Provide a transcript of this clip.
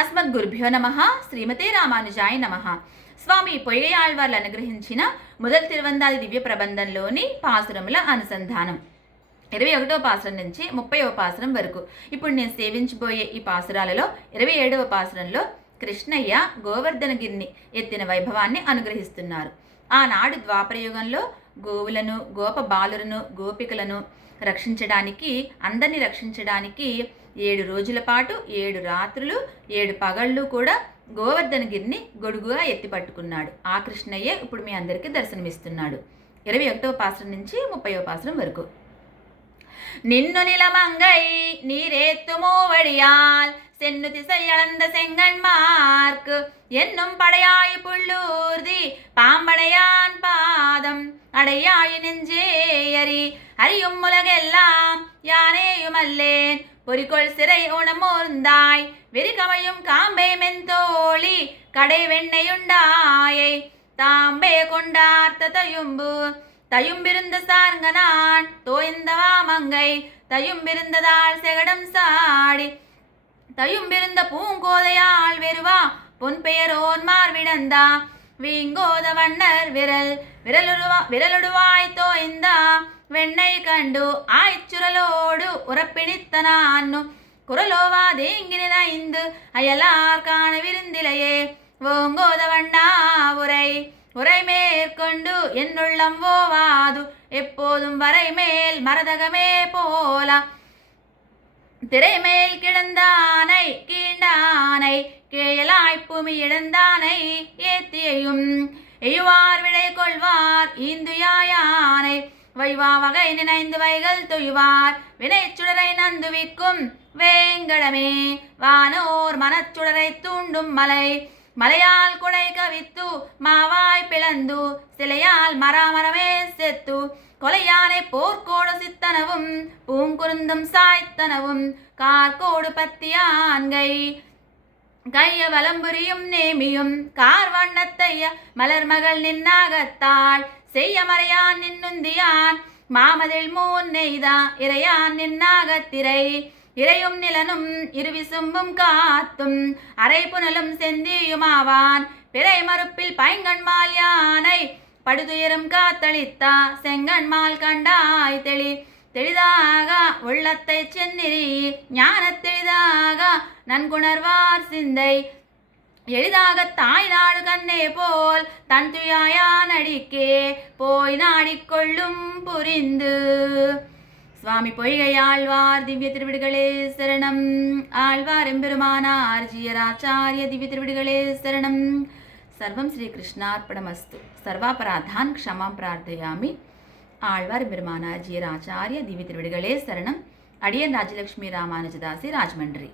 అస్మద్గురుభ్యో నమః. శ్రీమతే రామానుజాయ నమః. స్వామి పొయ్యయాళ్వార్లు అనుగ్రహించిన మొదటి తిరువందాది దివ్య ప్రబంధంలోని పాసురముల అనుసంధానం 21వ పాసురం నుంచి 30వ పాసురం వరకు. ఇప్పుడు నేను సేవించబోయే ఈ పాసురాలలో 27వ పాసురంలో కృష్ణయ్య గోవర్ధనగిరిని ఎత్తిన వైభవాన్ని అనుగ్రహిస్తున్నారు. ఆనాడు ద్వాపరయుగంలో గోవులను, గోప బాలులను, గోపికలను రక్షించడానికి, అందరినీ రక్షించడానికి 7 రోజుల పాటు 7 రాత్రులు 7 పగళ్ళు కూడా గోవర్ధనగిరిని గొడుగుగా ఎత్తి పట్టుకున్నాడు. ఆ కృష్ణయ్యే ఇప్పుడు మీ అందరికీ దర్శనమిస్తున్నాడు. 21వ పాసురం నుంచి 30వ పాసురం వరకు. நின்னு நிலமங்கை நீரேத்து மூவடியால் சென்னு திசையளந்த செங்கண்மார்க்கு என்னும் படையாய் புள்ளூர்தி பாம்படையான் பாதம் அடையாய் நெஞ்சேயரி அறியும் உலகெல்லாம் யானேயுமல்லேன் பொறிக்கொள் சிறை உணமூர்ந்தாய் விரிகமையும் காம்பே மெந்தோழி கடை வெண்ணையுண்டாயை தாம்பே கொண்டார்த்த தயும்பு தயும்பிருந்த சார்ங்கனான் தோய்ந்தவா மங்கை தயும்பிருந்ததால் செகடம் சாடி தயும்பிருந்த பூங்கோதையால் வெறுவா பொன் பெயரோன் மார்விடந்தா வீங்கோத வண்ணர் விரலுடுவாய் தோய்ந்தா வெண்ணை கண்டு ஆய்ச்சுரலோடு உறப்பிணித்தனான்னு குரலோவா தேங்கினைந்து அயலார் காண விருந்திலையே ஓங்கோத வண்ணா உரை மேற்கொண்டு என்னுள்ளம் ஓவாது எப்போதும் வரை மேல் மரதகமே போல திரைமேல் கிடந்தானை கீண்டானை கேயலாய்ப்புமி இழந்தானை ஏத்தியையும் எய்வார் விடை கொள்வார் ஈந்துயாயானை வைவா வகை நினைந்து வைகள் தொய்வார் வினைச்சுடரை நந்துவிக்கும் வேங்கடமே வானோர் மனச்சுடரை தூண்டும் மலையால் குடை கவித்து மாவாய் பிளந்து சிலையால் மராமரமே செத்து கொலையானை போர்க்கோடு சித்தனவும் பூங்குருந்தும் சாய்த்தனவும் கார்கோடு பத்தியான்கை கைய வலம்புரியும் நேமியும் கார் வண்ணத்தைய மலர்மகள் நின்னாகத்தாள் செய்ய மறையான் நின்னுந்தியான் மாமதில் மூன் நெய்தா இறையான் நின்னாகத்திரை இறையும் நிலனும் இருவிசும்பும் காத்தும் அரை புனலும் செந்தியுமாவான் பிறை மறுப்பில் பைங்கண்மால் யானை படுதுயரும் காத்தளித்தா செங்கண்மால் கண்டாய் தெளிதாக உள்ளத்தை சென்னிரி ஞான தெளிதாக நன்குணர்வார் சிந்தை எளிதாக தாய் நாடு கண்ணே போல் தன் துயாயான் அடிக்கே போய் நாடிக்கொள்ளும் புரிந்து. சுவாமி பொய்கையாழ்வார் திவ்ய திருவிடுகளே சரணம். ஆழ்வார் எம்பெருமானார் ஜீயராச்சாரிய திவ்ய திருவிடுகளே சரணம். சர்வம் ஸ்ரீ கிருஷ்ணார்ப்பணமஸ்து. சர்வாபராதான் க்ஷமாம் பிரார்த்தயாமி. ஆழ்வார் எம்பெருமானார் ஜீயராச்சாரிய திவ்ய திருவிடுகளே சரணம். அடியன் ராஜலட்சுமி ராமானுஜதாசி, ராஜமன்றி.